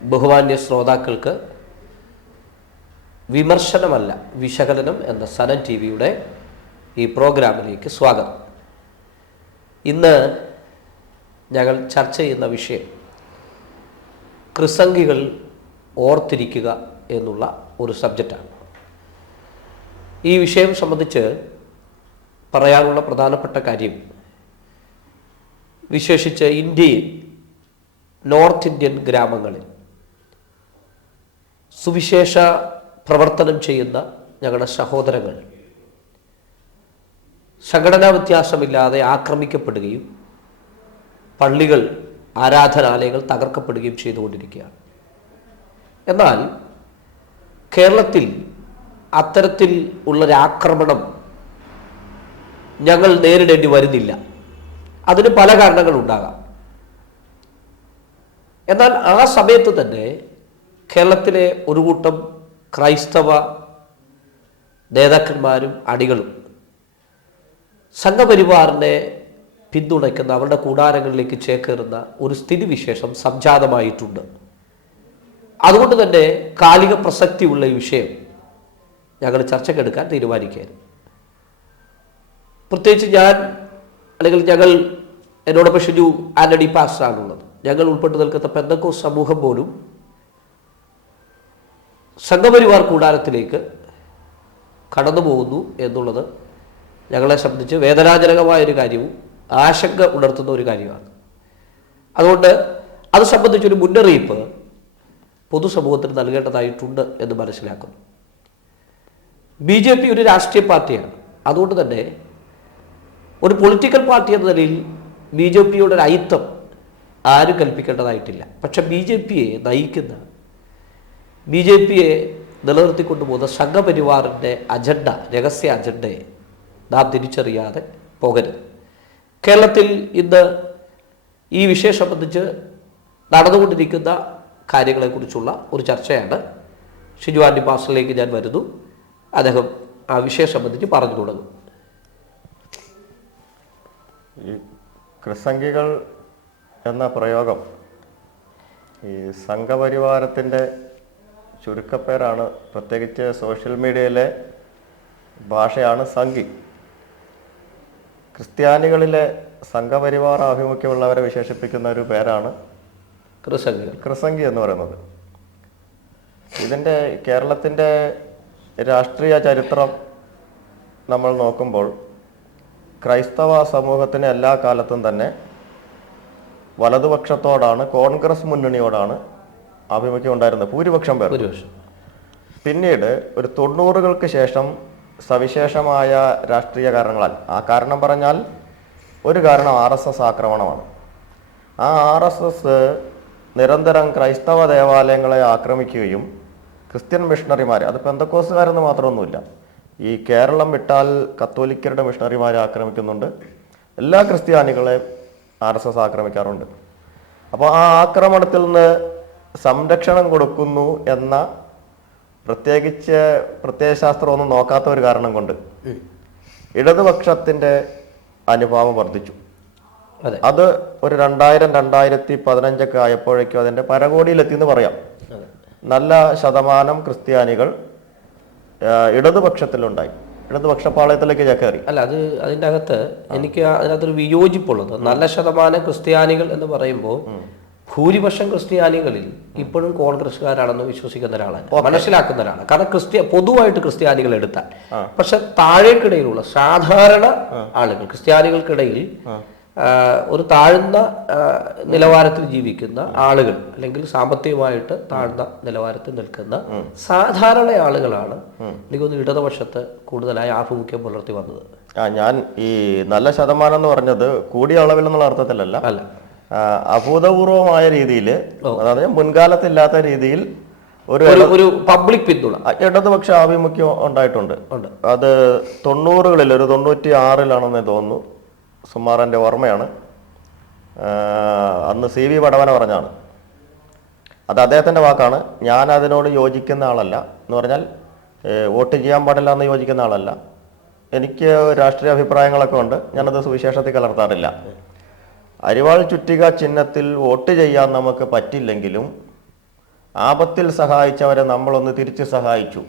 ബഹുമാന്യ ശ്രോതാക്കൾക്ക് വിമർശനമല്ല വിശകലനം എന്ന സനൻ ടി വിയുടെ ഈ പ്രോഗ്രാമിലേക്ക് സ്വാഗതം. ഇന്ന് ഞങ്ങൾ ചർച്ച ചെയ്യുന്ന വിഷയം ക്രിസംഗികൾ ഓർത്തിരിക്കുക എന്നുള്ള ഒരു സബ്ജക്റ്റാണ്. ഈ വിഷയം സംബന്ധിച്ച് പറയാനുള്ള പ്രധാനപ്പെട്ട കാര്യം, വിശേഷിച്ച് ഇന്ത്യയിൽ നോർത്ത് ഇന്ത്യൻ ഗ്രാമങ്ങളിൽ സുവിശേഷ പ്രവർത്തനം ചെയ്യുന്ന ഞങ്ങളുടെ സഹോദരങ്ങൾ സംഘടനാ വ്യത്യാസമില്ലാതെ ആക്രമിക്കപ്പെടുകയും പള്ളികൾ, ആരാധനാലയങ്ങൾ തകർക്കപ്പെടുകയും ചെയ്തുകൊണ്ടിരിക്കുകയാണ്. എന്നാൽ കേരളത്തിൽ അത്തരത്തിൽ ഉള്ളൊരാക്രമണം ഞങ്ങൾ നേരിടേണ്ടി വരുന്നില്ല. അതിന് പല കാരണങ്ങളുണ്ടാകാം. എന്നാൽ ആ സമയത്ത് തന്നെ കേരളത്തിലെ ഒരു കൂട്ടം ക്രൈസ്തവ നേതാക്കന്മാരും അണികളും സംഘപരിവാറിനെ പിന്തുണയ്ക്കുന്ന, അവരുടെ കൂടാരങ്ങളിലേക്ക് ചേക്കേറുന്ന ഒരു സ്ഥിതിവിശേഷം സംജാതമായിട്ടുണ്ട്. അതുകൊണ്ട് തന്നെ കാലിക പ്രസക്തിയുള്ള ഈ വിഷയം ഞങ്ങൾ ചർച്ചയ്ക്കെടുക്കാൻ തീരുമാനിക്കുകയായിരുന്നു. പ്രത്യേകിച്ച് ഞാൻ, അല്ലെങ്കിൽ ഞങ്ങൾ, എന്നോടൊപ്പം ഷിജു ആന്റണി പാസ്റ്ററാണുള്ളത്. ഞങ്ങൾ ഉൾപ്പെട്ട് നിൽക്കുന്ന പെന്തക്കോസ്ത് സമൂഹം പോലും സംഘപരിവാർ കൂടാരത്തിലേക്ക് കടന്നു പോകുന്നു എന്നുള്ളത് ഞങ്ങളെ സംബന്ധിച്ച് വേദനാജനകമായൊരു കാര്യവും ആശങ്ക ഉണർത്തുന്ന ഒരു കാര്യമാണ്. അതുകൊണ്ട് അത് സംബന്ധിച്ചൊരു മുന്നറിയിപ്പ് പൊതുസമൂഹത്തിന് നൽകേണ്ടതായിട്ടുണ്ട് എന്ന് മനസ്സിലാക്കുന്നു. BJP ഒരു രാഷ്ട്രീയ പാർട്ടിയാണ്. അതുകൊണ്ട് തന്നെ ഒരു പൊളിറ്റിക്കൽ പാർട്ടി എന്ന നിലയിൽ BJPയുടെ ഒരു അയിത്തം ആരും കൽപ്പിക്കേണ്ടതായിട്ടില്ല. പക്ഷെ BJPയെ നയിക്കുന്ന, BJPയെ നിലനിർത്തിക്കൊണ്ടുപോകുന്ന സംഘപരിവാറിൻ്റെ അജണ്ട, രഹസ്യ അജണ്ടയെ നാം തിരിച്ചറിയാതെ പോകരുത്. കേരളത്തിൽ ഇന്ന് ഈ വിഷയം സംബന്ധിച്ച് നടന്നുകൊണ്ടിരിക്കുന്ന കാര്യങ്ങളെക്കുറിച്ചുള്ള ഒരു ചർച്ചയാണ്. ഷിജു ആന്റണി പാസ്റ്ററിലേക്ക് ഞാൻ വരുന്നു. അദ്ദേഹം ആ വിഷയം സംബന്ധിച്ച് പറഞ്ഞു തുടങ്ങും. ഈ ക്രിസംഗികൾ എന്ന പ്രയോഗം ഈ സംഘപരിവാരത്തിൻ്റെ ചുരുക്കപ്പേരാണ്. പ്രത്യേകിച്ച് സോഷ്യൽ മീഡിയയിലെ ഭാഷയാണ് സംഘി. ക്രിസ്ത്യാനികളിലെ സംഘപരിവാർ ആഭിമുഖ്യമുള്ളവരെ വിശേഷിപ്പിക്കുന്ന ഒരു പേരാണ് ക്രിസംഗി എന്ന് പറയുന്നത്. ഇതിൻ്റെ കേരളത്തിൻ്റെ രാഷ്ട്രീയ ചരിത്രം നമ്മൾ നോക്കുമ്പോൾ ക്രൈസ്തവ സമൂഹത്തിന് എല്ലാ കാലത്തും തന്നെ വലതുപക്ഷത്തോടാണ്, കോൺഗ്രസ് മുന്നണിയോടാണ് ആഭിമുഖ്യം ഉണ്ടായിരുന്നത്, ഭൂരിപക്ഷം പേർ. പിന്നീട് ഒരു 90-കൾക്ക് ശേഷം സവിശേഷമായ രാഷ്ട്രീയ കാരണങ്ങളാൽ, ആ കാരണം പറഞ്ഞാൽ ഒരു കാരണം RSS ആക്രമണമാണ്. ആ RSS നിരന്തരം ക്രൈസ്തവ ദേവാലയങ്ങളെ ആക്രമിക്കുകയും ക്രിസ്ത്യൻ മിഷണറിമാരെ, അത് പെന്തക്കോസ്തുകാരെന്ന് മാത്രമൊന്നുമില്ല, ഈ കേരളം വിട്ടാൽ കത്തോലിക്കരുടെ മിഷണറിമാരെ ആക്രമിക്കുന്നുണ്ട്. എല്ലാ ക്രിസ്ത്യാനികളെയും RSS ആക്രമിക്കാറുണ്ട്. അപ്പോൾ ആ ആക്രമണത്തിൽ നിന്ന് സംരക്ഷണം കൊടുക്കുന്നു എന്ന പ്രത്യേകിച്ച് പ്രത്യയശാസ്ത്രമൊന്നും നോക്കാത്ത ഒരു കാരണം കൊണ്ട് ഇടതുപക്ഷത്തിൻ്റെ അനുഭാവം വർദ്ധിച്ചു. അത് ഒരു 2000-2015 ആയപ്പോഴേക്കും അതിൻ്റെ പരകോടിയിലെത്തിയെന്ന് പറയാം. നല്ല ശതമാനം ക്രിസ്ത്യാനികൾ ഇടതുപക്ഷത്തിലുണ്ടായി, ഇടതുപക്ഷപാളയത്തിലേക്ക് ചേക്കേറി. അല്ല, അതിൻ്റെ അകത്ത് എനിക്ക് അതിനകത്തൊരു വിയോജിപ്പുള്ളത്, നല്ല ശതമാനം ക്രിസ്ത്യാനികൾ എന്ന് പറയുമ്പോൾ ഭൂരിപക്ഷം ക്രിസ്ത്യാനികളിൽ ഇപ്പോഴും കോൺഗ്രസ്സുകാരാണെന്ന് വിശ്വസിക്കുന്ന ഒരാളാണ്, മനസ്സിലാക്കുന്ന ഒരാളാണ്. കാരണം പൊതുവായിട്ട് ക്രിസ്ത്യാനികൾ എടുത്താൽ, പക്ഷെ താഴേക്കിടയിലുള്ള സാധാരണ ആളുകൾ, ക്രിസ്ത്യാനികൾക്കിടയിൽ ഒരു താഴ്ന്ന നിലവാരത്തിൽ ജീവിക്കുന്ന ആളുകൾ, അല്ലെങ്കിൽ സാമ്പത്തികമായിട്ട് താഴ്ന്ന നിലവാരത്തിൽ നിൽക്കുന്ന സാധാരണ ആളുകളാണ് എനിക്കൊന്ന് ഇടതുപക്ഷത്ത് കൂടുതലായി ആഭിമുഖ്യം പുലർത്തി വന്നത്. ഞാൻ ഈ നല്ല ശതമാനം എന്ന് പറഞ്ഞത് കൂടിയ അളവിലെന്നുള്ള അർത്ഥത്തിലല്ല, അല്ല, അഭൂതപൂർവമായ രീതിയിൽ, അതായത് മുൻകാലത്തില്ലാത്ത രീതിയിൽ ഒരു പബ്ലിക് പിന്തുണ ഇടതുപക്ഷ ആഭിമുഖ്യം ഉണ്ടായിട്ടുണ്ട്. അത് 90-കളിൽ ഒരു 96-ലാണെന്ന് തോന്നുന്നു, സുമാറിൻ്റെ ഓർമ്മയാണ്. അന്ന് CV വടവന പറഞ്ഞാണ്. അത് അദ്ദേഹത്തിൻ്റെ വാക്കാണ്. ഞാൻ അതിനോട് യോജിക്കുന്ന ആളല്ല എന്ന് പറഞ്ഞാൽ വോട്ട് ചെയ്യാൻ പാടില്ല എന്ന് യോജിക്കുന്ന ആളല്ല. എനിക്ക് രാഷ്ട്രീയ അഭിപ്രായങ്ങളൊക്കെ ഉണ്ട്, ഞാനത് സുവിശേഷത്തിൽ കലർത്താറില്ല. അരിവാൾ ചുറ്റിക ചിഹ്നത്തിൽ വോട്ട് ചെയ്യാൻ നമുക്ക് പറ്റില്ലെങ്കിലും ആപത്തിൽ സഹായിച്ചവരെ നമ്മളൊന്ന് തിരിച്ച് സഹായിച്ചു,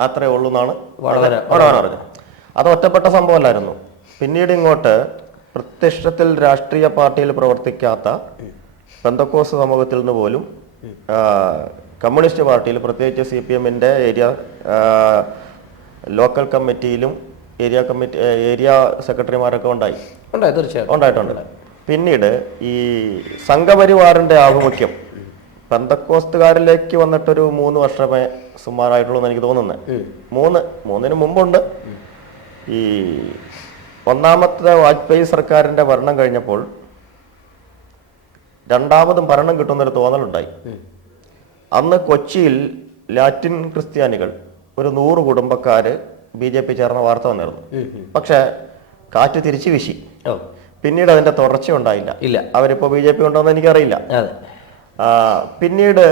അത്രേ ഉള്ളൂ എന്നാണ് വടവന പറഞ്ഞത്. അത് ഒറ്റപ്പെട്ട സംഭവമല്ലായിരുന്നു. പിന്നീട് ഇങ്ങോട്ട് പ്രത്യക്ഷത്തിൽ രാഷ്ട്രീയ പാർട്ടിയിൽ പ്രവർത്തിക്കാത്ത പെന്തക്കോസ്ത് സമൂഹത്തിൽ നിന്ന് പോലും കമ്മ്യൂണിസ്റ്റ് പാർട്ടിയിൽ, പ്രത്യേകിച്ച് CPM-ന്റെ ലോക്കൽ കമ്മിറ്റിയിലും ഏരിയ സെക്രട്ടറിമാരൊക്കെ ഉണ്ടായിട്ടുണ്ട്. പിന്നീട് ഈ സംഘപരിവാറിന്റെ ആഭിമുഖ്യം പെന്തക്കോസ്തുകാരിലേക്ക് വന്നിട്ടൊരു 3 വർഷമേ സുമാറായിട്ടുള്ളൂ എന്ന് എനിക്ക് തോന്നുന്നത്. മൂന്നിന് മുമ്പുണ്ട്. ഈ ഒന്നാമത്തെ വാജ്പേയി സർക്കാരിന്റെ ഭരണം കഴിഞ്ഞപ്പോൾ രണ്ടാമതും ഭരണം കിട്ടുന്നൊരു തോന്നലുണ്ടായി. അന്ന് കൊച്ചിയിൽ ലാറ്റിൻ ക്രിസ്ത്യാനികൾ ഒരു 100 കുടുംബക്കാര് BJP ചേർന്ന വാർത്ത വന്നിരുന്നു. പക്ഷെ കാറ്റ് തിരിച്ചു വീശി. പിന്നീട് അതിന്റെ തുടർച്ച ഉണ്ടായില്ല. അവരിപ്പോ BJP ഉണ്ടോന്ന് എനിക്കറിയില്ല. പിന്നീട്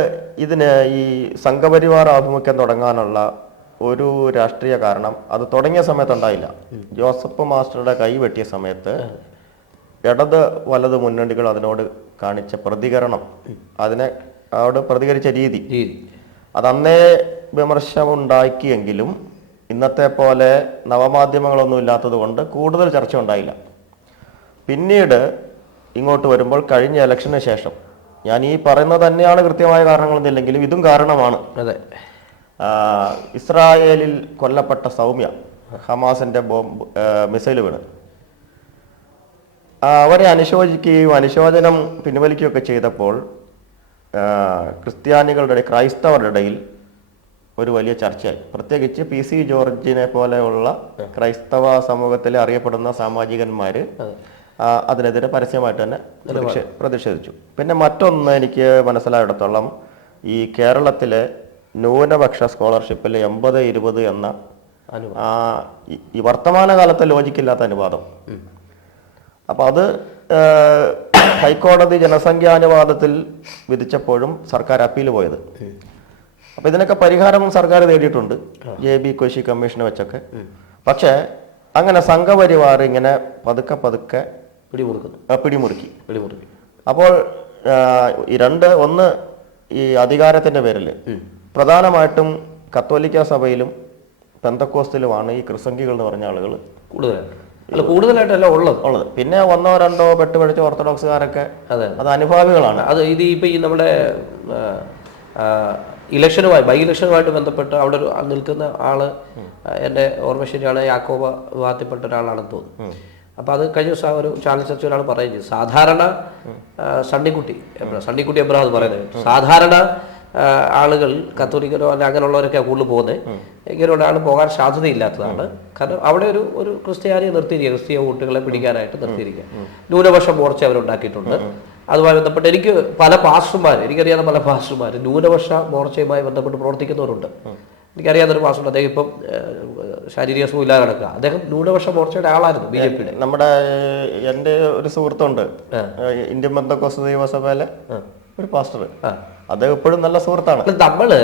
ഇതിന് ഈ സംഘപരിവാർ ആഭിമുഖ്യം തുടങ്ങാനുള്ള ഒരു രാഷ്ട്രീയ കാരണം അത് തുടങ്ങിയ സമയത്ത് ഉണ്ടായില്ല. ജോസഫ് മാസ്റ്ററുടെ കൈ വെട്ടിയ സമയത്ത് ഇടത് വലത് മുന്നണികൾ അതിനോട് കാണിച്ച പ്രതികരണം, അവിടെ പ്രതികരിച്ച രീതി, അതന്നേ വിമർശനമുണ്ടാക്കിയെങ്കിലും ഇന്നത്തെ പോലെ നവമാധ്യമങ്ങളൊന്നും ഇല്ലാത്തത് കൊണ്ട് കൂടുതൽ ചർച്ച ഉണ്ടായില്ല. പിന്നീട് ഇങ്ങോട്ട് വരുമ്പോൾ കഴിഞ്ഞ ഇലക്ഷന് ശേഷം, ഞാൻ ഈ പറയുന്നത് തന്നെയാണ് കൃത്യമായ കാരണങ്ങളൊന്നുമില്ലെങ്കിലും ഇതും കാരണമാണ്. ഇസ്രായേലിൽ കൊല്ലപ്പെട്ട സൗമ്യ, ഹമാസിന്റെ മിസൈൽ വീണ് അവരെ അനുശോചിക്കുകയും അനുശോചനം പിൻവലിക്കുകയൊക്കെ ചെയ്തപ്പോൾ ക്രൈസ്തവരുടെ ഇടയിൽ ഒരു വലിയ ചർച്ചയായി. പ്രത്യേകിച്ച് PC ജോർജിനെ പോലെയുള്ള ക്രൈസ്തവ സമൂഹത്തിൽ അറിയപ്പെടുന്ന സാമാജികന്മാര് അതിനെതിരെ പരസ്യമായിട്ട് തന്നെ പ്രതിഷേധിച്ചു. പിന്നെ മറ്റൊന്ന് എനിക്ക് മനസ്സിലായിടത്തോളം ഈ കേരളത്തിലെ ന്യൂനപക്ഷ സ്കോളർഷിപ്പിൽ 80-20 എന്ന ഈ വർത്തമാനകാലത്തെ ലോജിക്കില്ലാത്ത അനുവാദം, അപ്പൊ അത് ഹൈക്കോടതി ജനസംഖ്യാനുവാദത്തിൽ വിധിച്ചപ്പോഴും സർക്കാർ അപ്പീൽ പോയത്. അപ്പൊ ഇതിനൊക്കെ പരിഹാരം സർക്കാർ നേടിയിട്ടുണ്ട് JB കോശി കമ്മീഷനെ വെച്ചൊക്കെ. പക്ഷെ അങ്ങനെ സംഘപരിവാർ ഇങ്ങനെ പതുക്കെ പിടിമുറുക്കി. അപ്പോൾ ഒന്ന് ഈ അധികാരത്തിന്റെ പേരിൽ പ്രധാനമായിട്ടും കത്തോലിക്ക സഭയിലും പെന്തക്കോസ്തിലുമാണ് ഈ ക്രിസംഗികൾ എന്ന് പറഞ്ഞ ആളുകൾ കൂടുതലായിട്ടല്ല ഉള്ളത്. പിന്നെ 1-2 പെട്ടുപഴിച്ച ഓർത്തഡോക്സുകാരൊക്കെ അത് അനുഭാവികളാണ്. അത് ഇത് ഇപ്പൊ ഈ നമ്മുടെ ബൈ ഇലക്ഷനുമായിട്ട് ബന്ധപ്പെട്ട് അവിടെ നിൽക്കുന്ന ആള്, എൻ്റെ ഓർമ്മ ശരിയാണ്, യാക്കോബ വിഭാഗത്തിൽപ്പെട്ട ഒരാളാണെന്ന് തോന്നുന്നു. അപ്പൊ അത് കഴിഞ്ഞ ദിവസം ഒരു ചാനൽ ചർച്ച ഒരാൾ പറയുന്നത്, സാധാരണ സണ്ണിക്കുട്ടി എബ്രഹാം പറയുന്നത്, സാധാരണ ആളുകൾ കത്തോലിക്കരോ അല്ല അങ്ങനെയുള്ളവരൊക്കെ കൂടുതൽ പോകുന്നത്, ഇങ്ങനെയുള്ള ആൾ പോകാൻ സാധ്യതയില്ലാത്തതാണ്. കാരണം അവിടെ ഒരു ക്രിസ്ത്യാനിയെ നിർത്തിയിരിക്കുക, ക്രിസ്തീയ വോട്ടുകളെ പിടിക്കാനായിട്ട് നിർത്തിയിരിക്കുക. ന്യൂനപക്ഷ മോർച്ച അവരുണ്ടാക്കിയിട്ടുണ്ട്. അതുമായി ബന്ധപ്പെട്ട് എനിക്കറിയാവുന്ന പല പാസ്റ്റർമാർ ന്യൂനപക്ഷ മോർച്ചയുമായി ബന്ധപ്പെട്ട് പ്രവർത്തിക്കുന്നവരുണ്ട്. എനിക്കറിയാവുന്നൊരു പാസ്റ്ററുണ്ട്, അദ്ദേഹം ഇപ്പം ശാരീരിക സുഖം ഇല്ലാതെ കിടക്കുക. അദ്ദേഹം ന്യൂനപക്ഷ മോർച്ചയുടെ ആളായിരുന്നു BJP-യുടെ. നമ്മുടെ എൻ്റെ ഒരു സുഹൃത്തുണ്ട്, ഇന്ത്യൻ പെന്തക്കോസ്ത് ദൈവസഭയിലെ ഒരു പാസ്റ്റർ, അദ്ദേഹം എപ്പോഴും നല്ല സുഹൃത്താണ്. നമ്മള്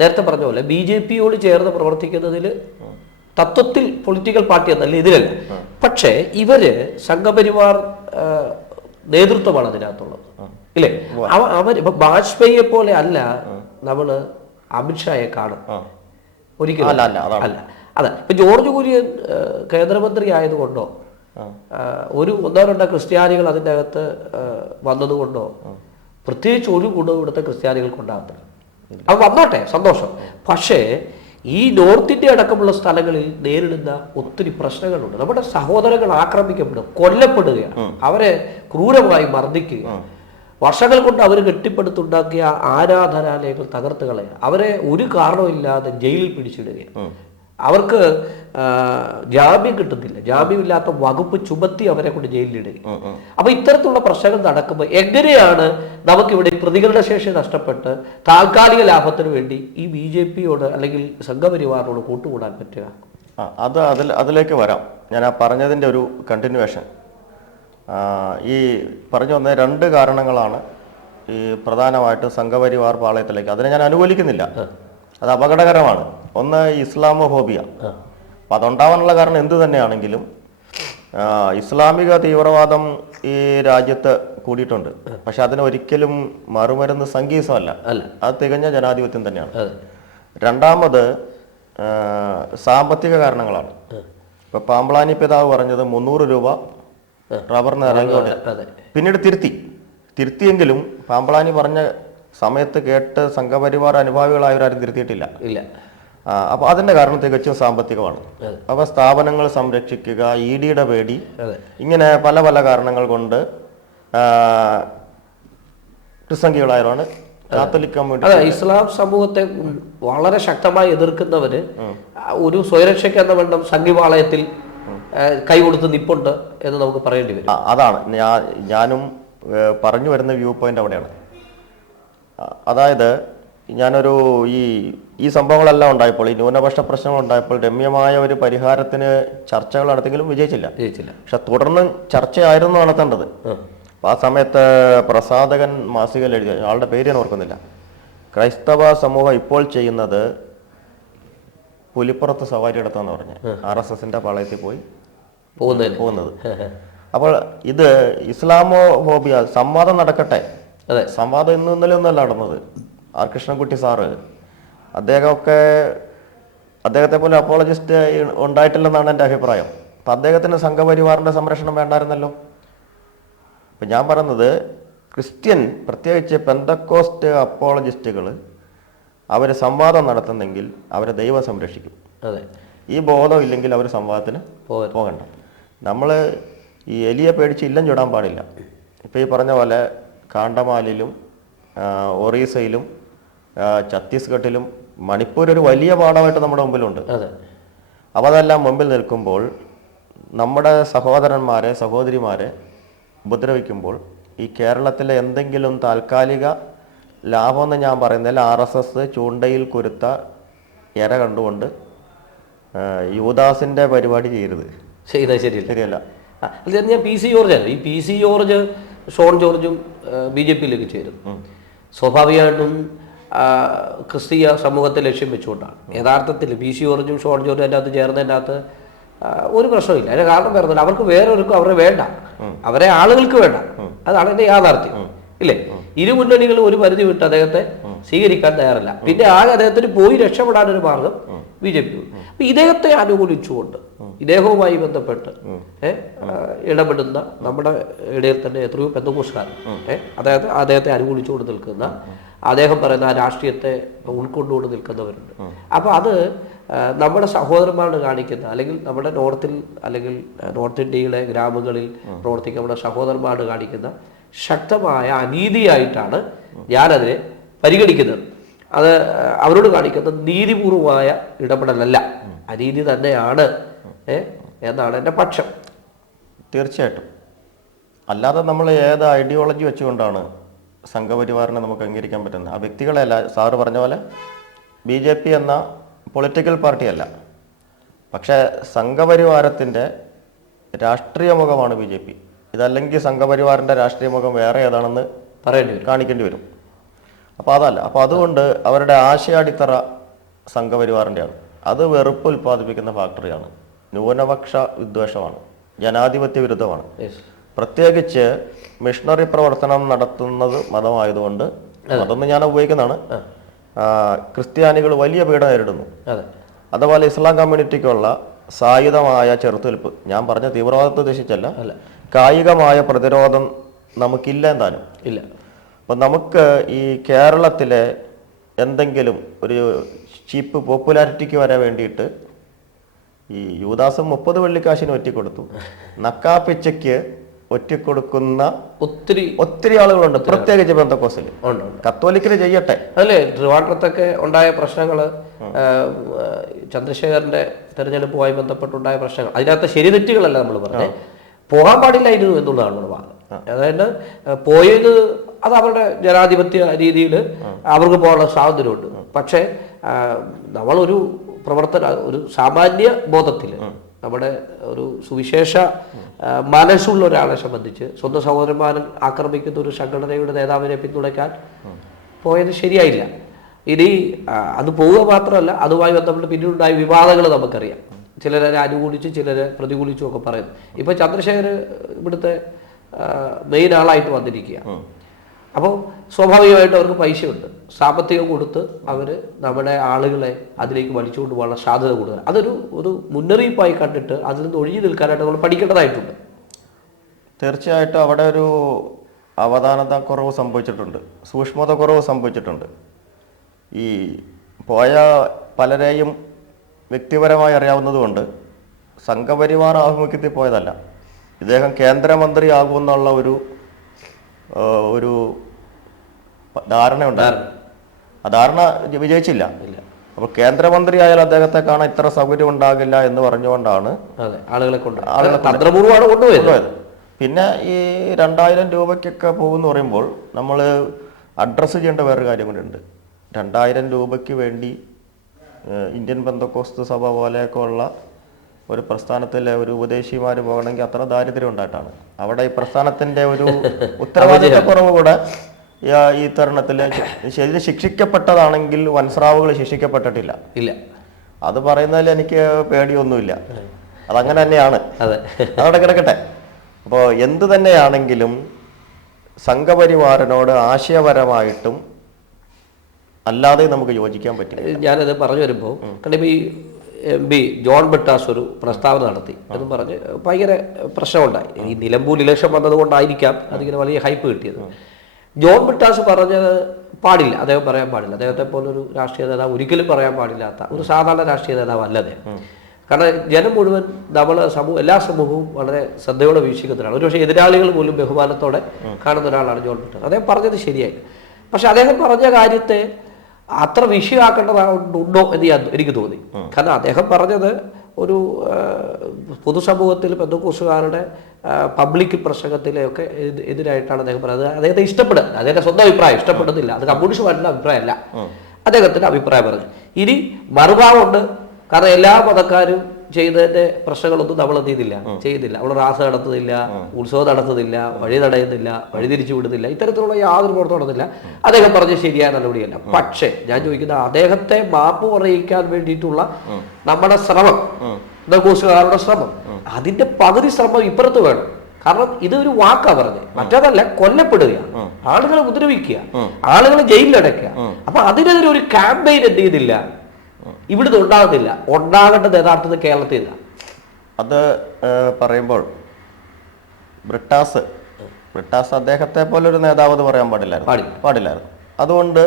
നേരത്തെ പറഞ്ഞ പോലെ BJP-യോട് ചേർന്ന് പ്രവർത്തിക്കുന്നതിൽ തത്വത്തിൽ പൊളിറ്റിക്കൽ പാർട്ടി എന്നല്ല, ഇതിലല്ല. പക്ഷേ ഇവര് സംഘപരിവാർ നേതൃത്വമാണ് അതിനകത്തുള്ളത്, ഇല്ലേ? ഇപ്പൊ വാജ്പേയിയെ പോലെ അല്ല നമ്മള് അമിത്ഷായെ കാണും, ഒരിക്കലും അല്ല. അതെ, ഇപ്പൊ ജോർജ് കുര്യൻ കേന്ദ്രമന്ത്രി ആയതുകൊണ്ടോ ഒരു 1-2 ക്രിസ്ത്യാനികൾ അതിൻ്റെ അകത്ത് വന്നതുകൊണ്ടോ പ്രത്യേകിച്ച് ഒരു ഗുണവും ഇവിടുത്തെ ക്രിസ്ത്യാനികൾക്ക് ഉണ്ടാകത്തില്ല. അത് വന്നോട്ടെ, സന്തോഷം. പക്ഷേ ഈ നോർത്ത് ഇന്ത്യ അടക്കമുള്ള സ്ഥലങ്ങളിൽ നേരിടുന്ന ഒത്തിരി പ്രശ്നങ്ങളുണ്ട്. നമ്മുടെ സഹോദരങ്ങൾ ആക്രമിക്കപ്പെടുക, കൊല്ലപ്പെടുകയാണ്, അവരെ ക്രൂരമായി മർദ്ദിക്കുക, വർഷങ്ങൾ കൊണ്ട് അവർ കെട്ടിപ്പടുത്തുണ്ടാക്കിയ ആരാധനാലയങ്ങൾ തകർത്ത് കളയുക, അവരെ ഒരു കാരണമില്ലാതെ ജയിലിൽ പിടിച്ചിടുകയാണ്, അവർക്ക് ജാമ്യം കിട്ടുന്നില്ല, ജാമ്യമില്ലാത്ത വകുപ്പ് ചുമത്തി അവരെ കൊണ്ട് ജയിലിലിടുക. അപ്പൊ ഇത്തരത്തിലുള്ള പ്രശ്നങ്ങൾ നടക്കുമ്പോൾ എങ്ങനെയാണ് നമുക്കിവിടെ പ്രതികളുടെ ശേഷി നഷ്ടപ്പെട്ട് താൽക്കാലിക ലാഭത്തിന് വേണ്ടി ഈ BJP-യോട് അല്ലെങ്കിൽ സംഘപരിവാറിനോട് കൂട്ടുകൂടാൻ പറ്റുക? അതിലേക്ക് വരാം. ഞാൻ ആ പറഞ്ഞതിൻ്റെ ഒരു കണ്ടിന്യൂവേഷൻ. ഈ പറഞ്ഞു വന്ന 2 കാരണങ്ങളാണ് ഈ പ്രധാനമായിട്ടും സംഘപരിവാർ പാളയത്തിലേക്ക്. അതിനെ ഞാൻ അനുകൂലിക്കുന്നില്ല, അത് അപകടകരമാണ്. ഒന്ന്, ഇസ്ലാമോഫോബിയ. അപ്പം അതുണ്ടാവാനുള്ള കാരണം എന്തു തന്നെയാണെങ്കിലും ഇസ്ലാമിക തീവ്രവാദം ഈ രാജ്യത്ത് കൂടിയിട്ടുണ്ട്. പക്ഷെ അതിന് ഒരിക്കലും മറുമരുന്ന് സംഗീതമല്ല, അല്ല, അത് തികഞ്ഞ ജനാധിപത്യം തന്നെയാണ്. അതെ. രണ്ടാമത് സാമ്പത്തിക കാരണങ്ങളാണ്. ഇപ്പൊ പാമ്പളാനി പിതാവ് പറഞ്ഞത് 300 രൂപ റബ്ബറിന് ഇറങ്ങിയോടെ അതെ. പിന്നീട് തിരുത്തിയെങ്കിലും പാമ്പളാനി പറഞ്ഞ സമയത്ത് കേട്ട് സംഘപരിവാർ അനുഭാവികളായവരാരും തിരുത്തിയിട്ടില്ല. ഇല്ല. അപ്പൊ അതിന്റെ കാരണം തികച്ചും സാമ്പത്തികമാണ്. അപ്പൊ സ്ഥാപനങ്ങൾ സംരക്ഷിക്കുക, ED-യുടെ പേടി, ഇങ്ങനെ പല പല കാരണങ്ങൾ കൊണ്ട് ക്രിസ്തംഖികളായവരാണ് കാത്തലിക് കമ്മ്യൂണിറ്റി. അതെ, ഇസ്ലാം സമൂഹത്തെ വളരെ ശക്തമായി എതിർക്കുന്നവര് ഒരു സ്വയരക്ഷയ്ക്ക് എന്ന വേണ്ട സംഘിപാളയത്തിൽ കൈകൊടുത്ത് നിപ്പുണ്ട് എന്ന് നമുക്ക് പറയേണ്ടി വരും. അതാണ് ഞാനും പറഞ്ഞു വരുന്ന വ്യൂ പോയിന്റ് അവിടെയാണ്. അതായത് ഞാനൊരു ഈ സംഭവങ്ങളെല്ലാം ഉണ്ടായപ്പോൾ, ഈ ന്യൂനപക്ഷ പ്രശ്നങ്ങൾ ഉണ്ടായപ്പോൾ രമ്യമായ ഒരു പരിഹാരത്തിന് ചർച്ചകൾ നടത്തിയെങ്കിലും വിജയിച്ചില്ല. പക്ഷെ തുടർന്ന് ചർച്ചയായിരുന്നു നടത്തേണ്ടത്. ആ സമയത്ത് പ്രസാധകൻ മാസികയിൽ എഴുതിയ ആളുടെ പേര് ഞാൻ ഓർക്കുന്നില്ല, ക്രൈസ്തവ സമൂഹം ഇപ്പോൾ ചെയ്യുന്നത് പുലിപ്പുറത്ത് സവാരി എടുത്താന്ന് പറഞ്ഞ് RSSന്റെ പാളയത്തിൽ പോയി പോകുന്നത്. അപ്പോൾ ഇത് ഇസ്ലാമോ ഫോബിയ. സംവാദം നടക്കട്ടെ. അതെ, സംവാദം ഇന്നലെ ഒന്നല്ല നടന്നത്. ആർ കൃഷ്ണൻകുട്ടി സാറ് അദ്ദേഹത്തെ പോലെ അപ്പോളജിസ്റ്റ് ഉണ്ടായിട്ടില്ലെന്നാണ് എൻ്റെ അഭിപ്രായം. അപ്പം അദ്ദേഹത്തിന് സംഘപരിവാറിൻ്റെ സംരക്ഷണം വേണ്ടായിരുന്നല്ലോ. അപ്പം ഞാൻ പറയുന്നത്, ക്രിസ്ത്യൻ പ്രത്യേകിച്ച് പെന്തക്കോസ്റ്റ് അപ്പോളജിസ്റ്റുകൾ അവർ സംവാദം നടത്തുന്നെങ്കിൽ അവരെ ദൈവം സംരക്ഷിക്കും. അതെ, ഈ ബോധം ഇല്ലെങ്കിൽ അവർ സംവാദത്തിന് പോകണ്ട. നമ്മൾ ഈ എലിയെ പേടിച്ച് ഇല്ലം ചുടാൻ പാടില്ല. ഇപ്പം ഈ പറഞ്ഞ പോലെ കാണ്ടമാലിലും ഒറീസയിലും ഛത്തീസ്ഗഡിലും മണിപ്പൂർ ഒരു വലിയ പാഠമായിട്ട് നമ്മുടെ മുമ്പിലുണ്ട്. അപ്പോൾ അതെല്ലാം മുമ്പിൽ നിൽക്കുമ്പോൾ നമ്മുടെ സഹോദരന്മാരെ സഹോദരിമാരെ ഉപദ്രവിക്കുമ്പോൾ ഈ കേരളത്തിലെ എന്തെങ്കിലും താൽക്കാലിക ലാഭമെന്ന് ഞാൻ പറയുന്നതിൽ RSS ചൂണ്ടയിൽ കുരുത്ത ഇര കണ്ടുകൊണ്ട് യൂദാസിന്റെ പരിപാടി ചെയ്യരുത്. ശരിയല്ല. ഞാൻ PC ജോർജ് ഈ PC ജോർജ് ഷോൺ ജോർജും BJP-യിലേക്ക് ചേരുന്നു. സ്വാഭാവികമായിട്ടും ക്രിസ്തീയ സമൂഹത്തെ ലക്ഷ്യം വെച്ചുകൊണ്ടാണ്. യഥാർത്ഥത്തിൽ PC ജോർജും ഷോൺ ജോർജും അതിൻ്റെ അകത്ത് ചേർന്നതിൻ്റെ അകത്ത് ഒരു പ്രശ്നമില്ല. അതിന്റെ കാരണം വരുന്നില്ല, അവർക്ക് വേറൊരുക്കും അവരെ വേണ്ട, അവരെ ആളുകൾക്ക് വേണ്ട. അതാണ് എൻ്റെ യാഥാർത്ഥ്യം, ഇല്ലേ? ഇരു മുന്നണികളും ഒരു പരിധി വിട്ട് അദ്ദേഹത്തെ സ്വീകരിക്കാൻ തയ്യാറല്ല. പിന്നെ ആകെ അദ്ദേഹത്തിന് പോയി രക്ഷപ്പെടാനൊരു മാർഗം BJP. അപ്പൊ ഇദ്ദേഹത്തെ അനുകൂലിച്ചുകൊണ്ട് ഇദ്ദേഹവുമായി ബന്ധപ്പെട്ട് ഇടപെടുന്ന നമ്മുടെ ഇടയിൽ തന്നെ എത്രയോ പെന്തക്കോസ്തുകാർ അദ്ദേഹത്തെ അനുകൂലിച്ചുകൊണ്ട് നിൽക്കുന്ന, അദ്ദേഹം പറയുന്ന ആ രാഷ്ട്രീയത്തെ ഉൾക്കൊണ്ടുകൊണ്ട് നിൽക്കുന്നവരുണ്ട്. അപ്പൊ അത് നമ്മുടെ സഹോദരന്മാരോട് കാണിക്കുന്ന, അല്ലെങ്കിൽ നമ്മുടെ നോർത്തിൽ അല്ലെങ്കിൽ നോർത്ത് ഇന്ത്യയിലെ ഗ്രാമങ്ങളിൽ പ്രവർത്തിക്കുന്ന നമ്മുടെ സഹോദരന്മാരോട് കാണിക്കുന്ന ശക്തമായ അനീതിയായിട്ടാണ് ഞാനതിനെ പരിഗണിക്കുന്നത്. അത് അവരോട് കാണിക്കുന്ന നീതിപൂർവമായ ഇടപെടലല്ല, അനീതി തന്നെയാണ് എന്നാണ് എൻ്റെ പക്ഷം. തീർച്ചയായിട്ടും. അല്ലാതെ നമ്മൾ ഏത് ഐഡിയോളജി വെച്ചുകൊണ്ടാണ് സംഘപരിവാറിനെ നമുക്ക് അംഗീകരിക്കാൻ പറ്റുന്നത്? ആ വ്യക്തികളെയല്ല. സാറ് പറഞ്ഞ പോലെ BJP എന്ന പൊളിറ്റിക്കൽ പാർട്ടിയല്ല, പക്ഷേ സംഘപരിവാരത്തിൻ്റെ രാഷ്ട്രീയ മുഖമാണ് BJP. ഇതല്ലെങ്കിൽ സംഘപരിവാറിൻ്റെ രാഷ്ട്രീയ മുഖം വേറെ ഏതാണെന്ന് കാണിക്കേണ്ടി വരും. അപ്പോൾ അതല്ല. അപ്പോൾ അതുകൊണ്ട് അവരുടെ ആശയാടിത്തറ സംഘപരിവാറിൻ്റെയാണ്. അത് വെറുപ്പ് ഉൽപ്പാദിപ്പിക്കുന്ന ഫാക്ടറിയാണ്, ന്യൂനപക്ഷ വിദ്വേഷമാണ്, ജനാധിപത്യ വിരുദ്ധമാണ്. പ്രത്യേകിച്ച് മിഷണറി പ്രവർത്തനം നടത്തുന്നത് മതമായതുകൊണ്ട്, മതം ഞാൻ ഉപയോഗിക്കുന്നതാണ്, ക്രിസ്ത്യാനികൾ വലിയ പീഡ നേരിടുന്നു. അതുപോലെ ഇസ്ലാം കമ്മ്യൂണിറ്റിക്കുള്ള സായുധമായ ചെറുത്തുനിൽപ്പ്, ഞാൻ പറഞ്ഞ തീവ്രവാദത്തെ ഉദ്ദേശിച്ചല്ല, കായികമായ പ്രതിരോധം നമുക്കില്ല എന്താനും ഇല്ല. അപ്പം നമുക്ക് ഈ കേരളത്തിലെ എന്തെങ്കിലും ഒരു ചീപ്പ് പോപ്പുലാരിറ്റിക്ക് വരാൻ വേണ്ടിയിട്ട് ഈ യൂദാസും 30 വെള്ളിക്കാശിന് ഒറ്റിക്കൊടുത്തു, നക്കാപ്പിച്ചയ്ക്ക് ഒറ്റിക്കൊടുക്കുന്ന ഒത്തിരി ആളുകളുണ്ട്, പ്രത്യേകിച്ച് പെന്തക്കോസ്തിൽ. കത്തോലിക്കര് ചെയ്യട്ടെ. അല്ലേ, ട്രിവാൻഡ്രത്തൊക്കെ ഉണ്ടായ പ്രശ്നങ്ങൾ, ചന്ദ്രശേഖരന്റെ തെരഞ്ഞെടുപ്പുമായി ബന്ധപ്പെട്ടുണ്ടായ പ്രശ്നങ്ങൾ, അതിനകത്ത് ശരി തെറ്റുകളല്ല നമ്മൾ പറഞ്ഞത്, പോകാൻ പാടില്ലായിരുന്നു എന്നുള്ളതാണ് നമ്മുടെ വാദം. അതായത് പോയത് അത് അവരുടെ ജനാധിപത്യ രീതിയിൽ അവർക്ക് പോകാനുള്ള സ്വാതന്ത്ര്യമുണ്ട്. പക്ഷേ നമ്മളൊരു ഒരു സാമാന്യ ബോധത്തിൽ നമ്മുടെ ഒരു സുവിശേഷ മനസ്സുള്ള ഒരാളെ സംബന്ധിച്ച് സ്വന്തം സഹോദരന്മാരിൽ ആക്രമിക്കുന്ന ഒരു സംഘടനയുടെ നേതാവിനെ പിന്തുണയ്ക്കാൻ പോയത് ശരിയായില്ല. ഇനി അത് പോവുക മാത്രമല്ല, അതുമായി ബന്ധപ്പെട്ട് പിന്നീടുണ്ടായ വിവാദങ്ങൾ നമുക്കറിയാം. ചിലരെ അനുകൂലിച്ച് ചിലരെ പ്രതികൂലിച്ചും ഒക്കെ പറയുന്നു. ഇപ്പൊ ചന്ദ്രശേഖർ ഇവിടുത്തെ മെയിൻ ആളായിട്ട് വന്നിരിക്കുക. അപ്പോൾ സ്വാഭാവികമായിട്ട് അവർക്ക് പൈസയുണ്ട്, സാമ്പത്തികം കൊടുത്ത് അവർ നമ്മുടെ ആളുകളെ അതിലേക്ക് വലിച്ചുകൊണ്ട് പോകാനുള്ള സാധ്യത കൂടുതൽ. ഒരു മുന്നറിയിപ്പായി കണ്ടിട്ട് അതിൽ നിന്ന് ഒഴിഞ്ഞു നിൽക്കാനായിട്ട് നമ്മൾ പഠിക്കേണ്ടതായിട്ടുണ്ട്. തീർച്ചയായിട്ടും അവിടെ ഒരു അവധാനത കുറവ് സംഭവിച്ചിട്ടുണ്ട്, സൂക്ഷ്മത കുറവ് സംഭവിച്ചിട്ടുണ്ട്. ഈ പോയ പലരെയും വ്യക്തിപരമായി അറിയാവുന്നതുകൊണ്ട് സംഘപരിവാർ ആഭിമുഖ്യത്തിൽ പോയതല്ല. ഇദ്ദേഹം കേന്ദ്രമന്ത്രിയാകുമെന്നുള്ള ഒരു ധാരണയുണ്ടായിരുന്നു. ആ ധാരണ വിജയിച്ചില്ല. അപ്പോൾ കേന്ദ്രമന്ത്രിയായാൽ അദ്ദേഹത്തെ കാണാൻ ഇത്ര സൗകര്യം ഉണ്ടാകില്ല എന്ന് പറഞ്ഞുകൊണ്ടാണ് ആളുകളെ തന്ത്രപൂർവ്വമാണ് കൊണ്ടുപോയത്. പിന്നെ ഈ 2000 രൂപയ്ക്കൊക്കെ പോകുമെന്ന് പറയുമ്പോൾ നമ്മൾ അഡ്രസ്സ് ചെയ്യേണ്ട വേറൊരു കാര്യം കൂടിയുണ്ട്. 2000 രൂപയ്ക്ക് വേണ്ടി ഇന്ത്യൻ പെന്തക്കോസ്ത് സഭ പോലെയൊക്കെ ഉള്ള ഒരു പ്രസ്ഥാനത്തിലെ ഒരു ഉപദേശിമാർ പോകണമെങ്കിൽ അത്ര ദാരിദ്ര്യം ഉണ്ടായിട്ടാണ്. അവിടെ ഈ പ്രസ്ഥാനത്തിൻ്റെ ഒരു ഉത്തരവാദിത്തക്കുറവ് കൂടെ ഈ തരുണത്തിൽ ശരി ശിക്ഷിക്കപ്പെട്ടതാണെങ്കിൽ വൻസ്രാവുകൾ ശിക്ഷിക്കപ്പെട്ടിട്ടില്ല. ഇല്ല, അത് പറയുന്നതിൽ എനിക്ക് പേടിയൊന്നുമില്ല, അതങ്ങനെ തന്നെയാണ്. അതവിടെ കിടക്കട്ടെ. അപ്പോൾ എന്തു തന്നെയാണെങ്കിലും സംഘപരിവാരനോട് ആശയപരമായിട്ടും അല്ലാതെ നമുക്ക് യോജിക്കാൻ പറ്റില്ല. ഞാനത് പറഞ്ഞു വരുമ്പോൾ കാരണം ഈ MP ജോൺ ബ്രിട്ടാസ് ഒരു പ്രസ്താവന നടത്തി എന്ന് പറഞ്ഞ് ഭയങ്കര പ്രശ്നമുണ്ടായി. ഈ നിലമ്പൂർ ഇലക്ഷൻ വന്നതുകൊണ്ടായിരിക്കാം അതിങ്ങനെ വലിയ ഹൈപ്പ് കിട്ടിയത്. ജോൺ ബ്രിട്ടാസ് പറഞ്ഞത് പാടില്ല, അദ്ദേഹം പറയാൻ പാടില്ല. അദ്ദേഹത്തെ പോലൊരു രാഷ്ട്രീയ നേതാവ് ഒരിക്കലും പറയാൻ പാടില്ലാത്ത ഒരു സാധാരണ രാഷ്ട്രീയ നേതാവ് അല്ല അദ്ദേഹം. കാരണം ജനം മുഴുവൻ എല്ലാ സമൂഹവും വളരെ ശ്രദ്ധയോടെ വീക്ഷിക്കുന്നവരാണ്. ഒരുപക്ഷെ എതിരാളികൾ പോലും ബഹുമാനത്തോടെ കാണുന്ന ഒരാളാണ് ജോൺ ബ്രിട്ടാസ്. അദ്ദേഹം പറഞ്ഞത് ശരിയായി. പക്ഷെ അദ്ദേഹം പറഞ്ഞ കാര്യത്തെ അത്ര വിഷയമാക്കേണ്ടതുണ്ടോ എന്ന് എനിക്ക് തോന്നി. കാരണം അദ്ദേഹം പറഞ്ഞത് ഒരു പൊതുസമൂഹത്തിൽ പെന്തക്കോസ്തുകാരുടെ പബ്ലിക് പ്രസംഗത്തിലെയൊക്കെ എതിരായിട്ടാണ് അദ്ദേഹം പറയുന്നത്. അദ്ദേഹത്തെ ഇഷ്ടപ്പെടുക, അദ്ദേഹത്തെ സ്വന്തം അഭിപ്രായം ഇഷ്ടപ്പെടുന്നില്ല, അത് കമ്മ്യൂണിസ്റ്റുമായിട്ടുള്ള അഭിപ്രായമല്ല, അദ്ദേഹത്തിന്റെ അഭിപ്രായം പറഞ്ഞു. ഇനി മറുഭാവമുണ്ട്. കാരണം എല്ലാ മതക്കാരും ചെയ്തതിന്റെ പ്രശ്നങ്ങളൊന്നും നമ്മൾ എന്ത് ചെയ്യുന്നില്ല. നമ്മൾ റാസ നടത്തുന്നില്ല, ഉത്സവം നടത്തുന്നില്ല, വഴി തടയുന്നില്ല, വഴി തിരിച്ചു വിടുന്നില്ല, ഇത്തരത്തിലുള്ള യാതൊരു പ്രവർത്തനം നടത്തുന്നില്ല. അദ്ദേഹം പറഞ്ഞ ശരിയായ നടപടിയല്ല. പക്ഷേ ഞാൻ ചോദിക്കുന്നത്, അദ്ദേഹത്തെ മാപ്പ് പറയിക്കാൻ വേണ്ടിയിട്ടുള്ള നമ്മുടെ ശ്രമം, പെന്തക്കോസ്തുകാരുടെ ശ്രമം, അതിന്റെ പകുതി ശ്രമം ഇപ്പുറത്ത് വേണം. കാരണം ഇതൊരു വാക്കാ പറഞ്ഞത്, മറ്റേതല്ല, കൊല്ലപ്പെടുക, ആളുകളെ ഉപദ്രവിക്കുക, ആളുകളെ ജയിലിലടയ്ക്കുക. അപ്പൊ അതിനെതിരെ ഒരു ക്യാമ്പയിൻ എന്ത് ചെയ്യുന്നില്ല, ഇവിടുന്ന് ഉണ്ടാകുന്നില്ല. ഉണ്ടാകേണ്ടത് യഥാർത്ഥത്തിൽ കേരളത്തിൽ നിന്ന്. അത് പറയുമ്പോൾ ബ്രിട്ടാസ് അദ്ദേഹത്തെ പോലൊരു നേതാവ് എന്ന് പറയാൻ പാടില്ലായിരുന്നു. അതുകൊണ്ട്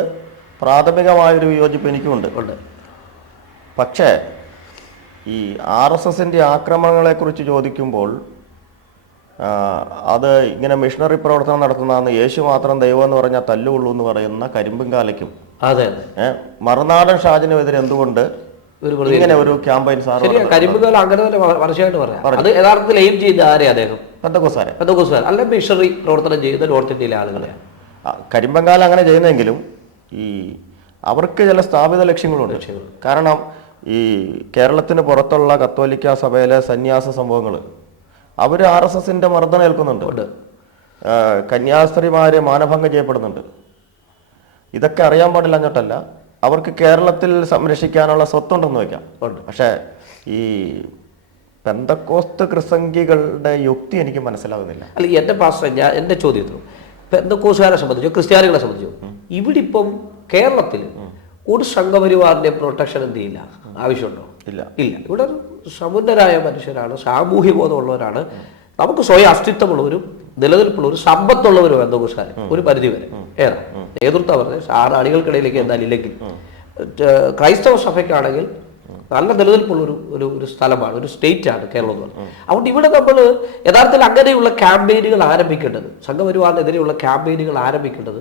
പ്രാഥമികമായൊരു വിയോജിപ്പ് എനിക്കുമുണ്ട്. പക്ഷേ ഈ RSSന്റെ ആക്രമണങ്ങളെക്കുറിച്ച് ചോദിക്കുമ്പോൾ അത് ഇങ്ങനെ മിഷണറി പ്രവർത്തനം നടത്തുന്നതാണ്, യേശു മാത്രം ദൈവം എന്ന് പറഞ്ഞാൽ തല്ലുകൊള്ളൂ എന്ന് പറയുന്ന കരിമ്പുംകാലയ്ക്കും മറുനാടൻ ഷാജിനുമെതിരെ എന്തുകൊണ്ട് ഇങ്ങനെ ഒരു ക്യാമ്പയിൻ കരിമ്പുകാലം അങ്ങനെ തന്നെ വർഷമായിട്ട് പറയാം. അത് യഥാർത്ഥത്തിൽ എയിം ചെയ്ത ആരെയാ അദ്ദേഹം? പെന്തക്കോസ്തുകാർ അല്ല, മിഷണറി പ്രവർത്തനം ചെയ്യുന്ന നോർത്ത് ഇന്ത്യയിലെ ആളുകളെയാണ്. കരിമ്പങ്കാലം അങ്ങനെ ചെയ്യുന്നെങ്കിലും ഈ അവർക്ക് ചില സ്ഥാപിത ലക്ഷ്യങ്ങളുണ്ട്. കാരണം ഈ കേരളത്തിന് പുറത്തുള്ള കത്തോലിക്ക സഭയിലെ സന്യാസ സംഭവങ്ങൾ അവർ RSSന്റെ മർദ്ദനം ഏൽക്കുന്നുണ്ട്. കന്യാസ്ത്രീമാരെ മാനഭംഗം ചെയ്യപ്പെടുന്നുണ്ട്. ഇതൊക്കെ അറിയാൻ പാടില്ല എന്നിട്ടല്ല, അവർക്ക് കേരളത്തിൽ സംരക്ഷിക്കാനുള്ള സ്വത്തുണ്ടെന്ന് വയ്ക്കാം. പക്ഷേ ഈ പെന്തക്കോസ്ത് ക്രിസംഗികളുടെ യുക്തി എനിക്ക് മനസ്സിലാകുന്നില്ല. അല്ല, എൻ്റെ പാസ്റ്റർ, എൻ്റെ ചോദ്യത്തിൽ പെന്തക്കോസ്തുകാരെ സംബന്ധിച്ചോ ക്രിസ്ത്യാനികളെ സംബന്ധിച്ചോ ഇവിടെ ഇപ്പം കേരളത്തിൽ ഒരു സംഘപരിവാറിന്റെ പ്രൊട്ടക്ഷൻ എന്ത് ചെയ്യില്ല, ആവശ്യമുണ്ടോ? ഇല്ല. ഇവിടെ ഒരു സമുന്നരായ മനുഷ്യരാണ്, സാമൂഹ്യ ബോധമുള്ളവരാണ്, നമുക്ക് സ്വയം അസ്തിത്വമുള്ളവരും നിലനിൽപ്പുള്ളവരും സമ്പത്തുള്ളവരും പെന്തക്കോസ്തുകാർ ഒരു പരിധി വരെ. നേതൃത്വം പറഞ്ഞ അണികൾക്കിടയിലേക്ക് എന്തായാലും ഇല്ലെങ്കിൽ ക്രൈസ്തവ സഭയ്ക്കാണെങ്കിൽ നല്ല നിലനിൽപ്പുള്ള ഒരു സ്ഥലമാണ്, ഒരു സ്റ്റേറ്റ് ആണ് കേരളം എന്ന് പറയുന്നത്. അതുകൊണ്ട് ഇവിടെ നമ്മൾ യഥാർത്ഥത്തിൽ അങ്ങനെയുള്ള ക്യാമ്പയിനുകൾ ആരംഭിക്കേണ്ടത്, സംഘപരിവാറിനെതിരെയുള്ള ക്യാമ്പയിനുകൾ ആരംഭിക്കേണ്ടത്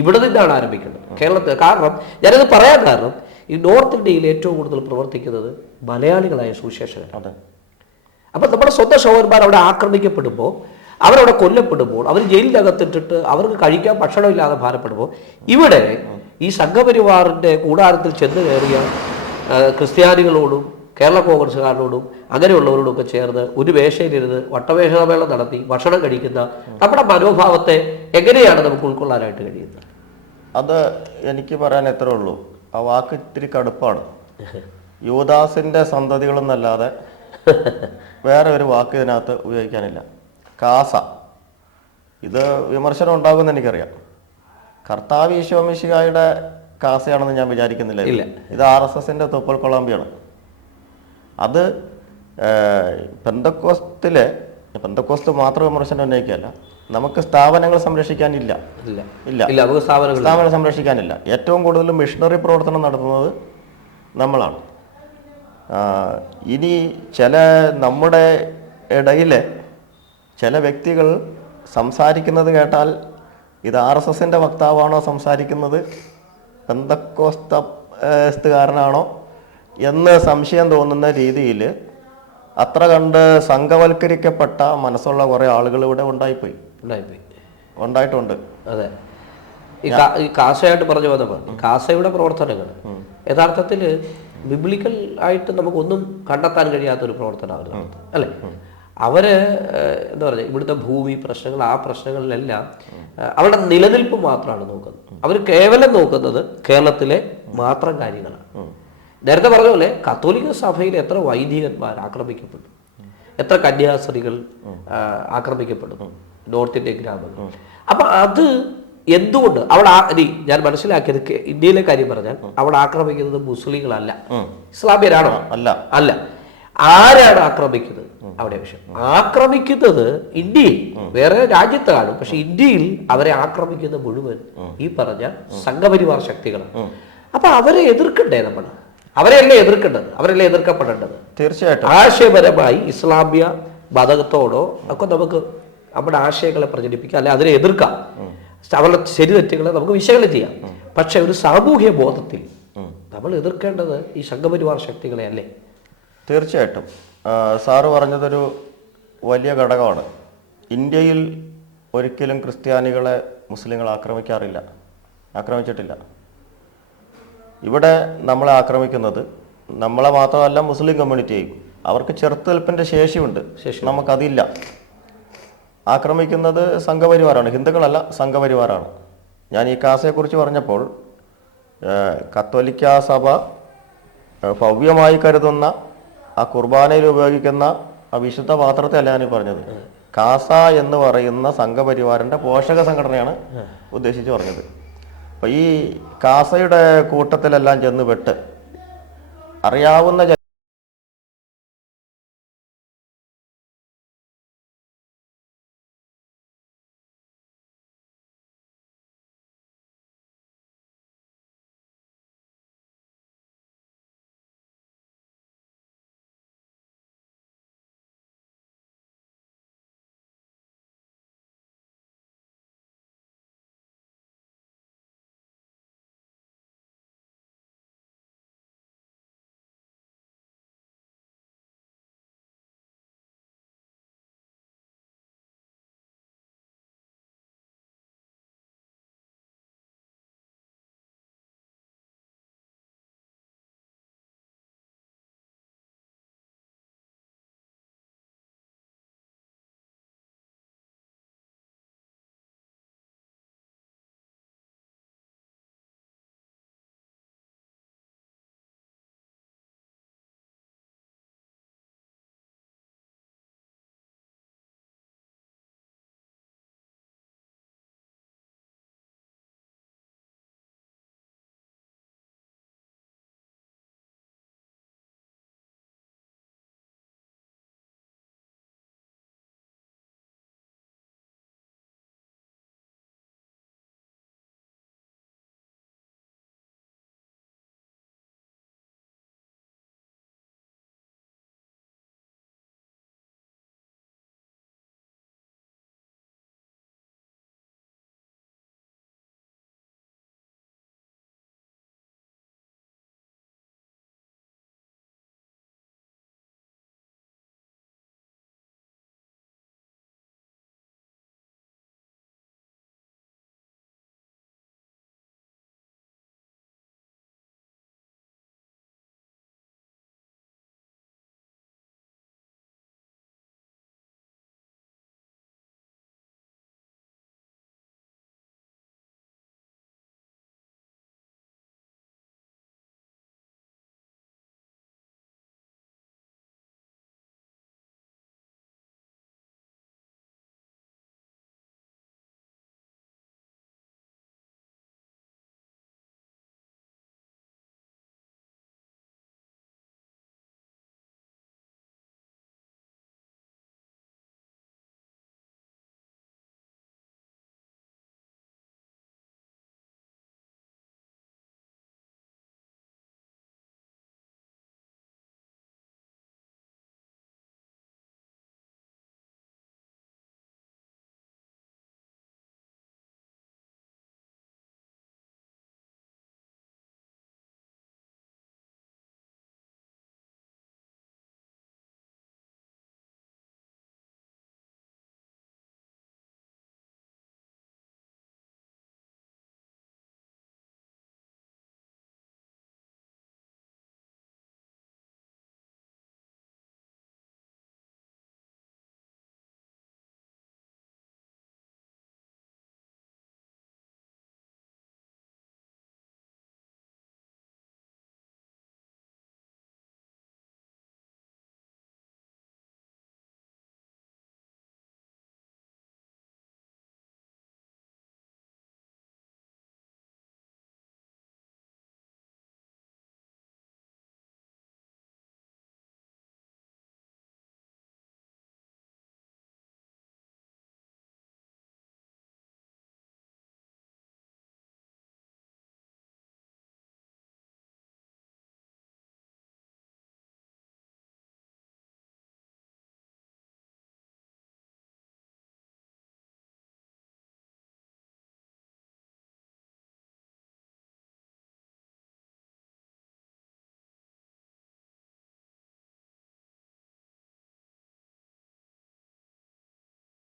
ഇവിടെ നിന്നാണ് ആരംഭിക്കേണ്ടത്, കേരളത്തിൽ. കാരണം ഞാനത് പറയാൻ കാരണം ഈ നോർത്ത് ഇന്ത്യയിൽ ഏറ്റവും കൂടുതൽ പ്രവർത്തിക്കുന്നത് മലയാളികളായ സുവിശേഷകരാണ്. അപ്പം നമ്മുടെ സ്വന്തം സഹോദരന്മാർ അവിടെ ആക്രമിക്കപ്പെടുമ്പോൾ, അവരവിടെ കൊല്ലപ്പെടുമ്പോൾ, അവർ ജയിലിനകത്തിട്ടിട്ട് അവർക്ക് കഴിക്കാൻ ഭക്ഷണമില്ലാതെ ഭാരപ്പെടുമ്പോൾ, ഇവിടെ ഈ സംഘപരിവാറിൻ്റെ കൂടാരത്തിൽ ചെന്ന് കയറിയ ക്രിസ്ത്യാനികളോടും കേരള കോൺഗ്രസ്സുകാരോടും അങ്ങനെയുള്ളവരോടൊക്കെ ചേർന്ന് ഒരു വേഷയിലിരുന്ന് വട്ടവേഷമേളം നടത്തി ഭക്ഷണം കഴിക്കുന്ന നമ്മുടെ മനോഭാവത്തെ എങ്ങനെയാണ് നമുക്ക് ഉൾക്കൊള്ളാനായിട്ട് കഴിയുന്നത്? അത് എനിക്ക് പറയാൻ എത്ര ഉള്ളൂ, ആ വാക്ക് ഇത്തിരി കടുപ്പാണ്. യൂദാസിന്റെ സന്തതികളെന്നല്ലാതെ വേറെ ഒരു വാക്ക് ഇതിനകത്ത് ഉപയോഗിക്കാനില്ല. കാസ ഇത് വിമർശനം ഉണ്ടാകുമെന്ന് എനിക്കറിയാം. കർത്താവ് ഈശോ മിശിഹായുടെ കാസയാണെന്ന് ഞാൻ വിചാരിക്കുന്നില്ല. ഇല്ല. ഇത് RSSന്റെ തുപ്പൽ കൊളാമ്പിയാണ്. അത് പെന്തക്കോസ്ത് മാത്രം വിമർശനം ഉന്നയിക്കുകയല്ല, നമുക്ക് സ്ഥാപനങ്ങൾ സംരക്ഷിക്കാനില്ല. ഇല്ല, സ്ഥാപനങ്ങൾ സംരക്ഷിക്കാനില്ല. ഏറ്റവും കൂടുതൽ മിഷണറി പ്രവർത്തനം നടത്തുന്നത് നമ്മളാണ്. ഇനി നമ്മുടെ ഇടയിലെ ചില വ്യക്തികൾ സംസാരിക്കുന്നത് കേട്ടാൽ ഇത് RSSന്റെ വക്താവാണോ സംസാരിക്കുന്നത്, പെന്തക്കോസ്തുകാരനാണോ എന്ന് സംശയം തോന്നുന്ന രീതിയിൽ അത്ര കണ്ട് സംഘവൽക്കരിക്കപ്പെട്ട മനസ്സുള്ള കുറേ ആളുകൾ ഇവിടെ ഉണ്ടായിട്ടുണ്ട്. അതെ, ഈ കാസയായിട്ട് പറഞ്ഞു വന്നപ്പോൾ കാസയുടെ പ്രവർത്തനങ്ങൾ യഥാർത്ഥത്തിൽ ബിബ്ലിക്കൽ ആയിട്ട് നമുക്കൊന്നും കണ്ടെത്താൻ കഴിയാത്തൊരു പ്രവർത്തനമാണ് അല്ലേ. അവര് എന്താ പറയുക, ഇവിടുത്തെ ഭൂമി പ്രശ്നങ്ങൾ, ആ പ്രശ്നങ്ങളിലെല്ലാം അവരുടെ നിലനിൽപ്പ് മാത്രമാണ് നോക്കുന്നത്. അവർ കേവലം നോക്കുന്നത് കേരളത്തിലെ മാത്രം കാര്യങ്ങളാണ്. നേരത്തെ പറഞ്ഞ പോലെ കത്തോലിക്ക സഭയിൽ എത്ര വൈദികന്മാർ ആക്രമിക്കപ്പെട്ടു, എത്ര കന്യാസ്ത്രീകൾ ആക്രമിക്കപ്പെടുന്നു നോർത്ത് ഇന്ത്യൻ ഗ്രാമങ്ങൾ. അപ്പൊ അത് എന്തുകൊണ്ട് അവിടെ ഞാൻ മനസ്സിലാക്കിയത്, ഇന്ത്യയിലെ കാര്യം പറഞ്ഞാൽ അവിടെ ആക്രമിക്കുന്നത് മുസ്ലിങ്ങളല്ല, ഇസ്ലാമിയരാണോ? അല്ല. ആരാണ് ആക്രമിക്കുന്നത്? അവിടെ വിഷയം ആക്രമിക്കുന്നത് ഇന്ത്യയിൽ വേറെ രാജ്യത്ത് കാണും, പക്ഷെ ഇന്ത്യയിൽ അവരെ ആക്രമിക്കുന്ന മുഴുവൻ ഈ പറഞ്ഞ സംഘപരിവാർ ശക്തികളാണ്. അപ്പൊ അവരെ എതിർക്കണ്ടേ നമ്മൾ? അവരെയല്ലേ എതിർക്കേണ്ടത്, അവരല്ലേ എതിർക്കപ്പെടേണ്ടത്? തീർച്ചയായിട്ടും ആശയപരമായി ഇസ്ലാമിയ മതത്തോടോ ഒക്കെ നമുക്ക് നമ്മുടെ ആശയങ്ങളെ പ്രചരിപ്പിക്കാം, അല്ലെ അതിനെ എതിർക്കാം, അവരുടെ ശരി തെറ്റുകളെ നമുക്ക് വിശകലനം ചെയ്യാം. പക്ഷെ ഒരു സാമൂഹ്യ ബോധത്തിൽ നമ്മൾ എതിർക്കേണ്ടത് ഈ സംഘപരിവാർ ശക്തികളെ അല്ലേ? തീർച്ചയായിട്ടും സാറ് പറഞ്ഞതൊരു വലിയ ഘടകമാണ്. ഇന്ത്യയിൽ ഒരിക്കലും ക്രിസ്ത്യാനികളെ മുസ്ലിങ്ങൾ ആക്രമിച്ചിട്ടില്ല. ഇവിടെ നമ്മളെ ആക്രമിക്കുന്നത് നമ്മളെ മാത്രമല്ല മുസ്ലിം കമ്മ്യൂണിറ്റിയെയും. അവർക്ക് ചെറുത്തുനിൽപ്പിൻ്റെ ശേഷിയുണ്ട്, നമുക്കതില്ല. ആക്രമിക്കുന്നത് സംഘപരിവാറാണ്, ഹിന്ദുക്കളല്ല, സംഘപരിവാറാണ്. ഞാൻ ഈ കാസയെക്കുറിച്ച് പറഞ്ഞപ്പോൾ കത്തോലിക്ക സഭ ഭവ്യമായി കരുതുന്ന ആ കുർബാനയിൽ ഉപയോഗിക്കുന്ന ആ വിശുദ്ധ പാത്രത്തെ അല്ല ഞാൻ പറഞ്ഞത്. കാസ എന്ന് പറയുന്ന സംഘപരിവാറിൻ്റെ പോഷക സംഘടനയാണ് ഉദ്ദേശിച്ച് പറഞ്ഞത്. അപ്പോൾ ഈ കാസയുടെ കൂട്ടത്തിലെല്ലാം ചെന്ന് പെട്ട് അറിയാവുന്ന